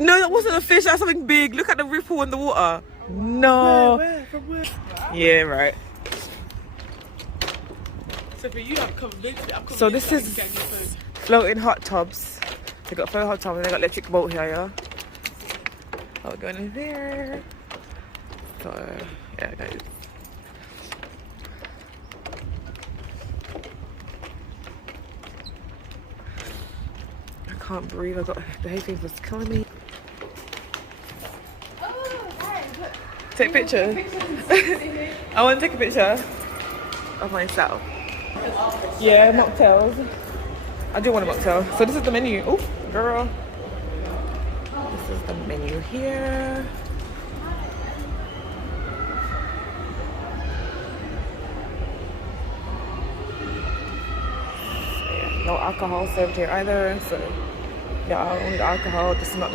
No, that wasn't a fish. That's something big. Look at the ripple in the water. No. Where? From where? Yeah, right. So for you, I'm convinced. So this is floating hot tubs. They got floating hot tubs and they got electric boat here, yeah. Oh, we're going in there. So yeah, guys. I can't breathe. I got the hay fever was killing me. Take a picture. I want to take a picture of myself. Yeah, mocktails. I do want a mocktail. So this is the menu. Oh, girl. This is the menu here. So, yeah, no alcohol served here either. So yeah, I don't need alcohol. This is not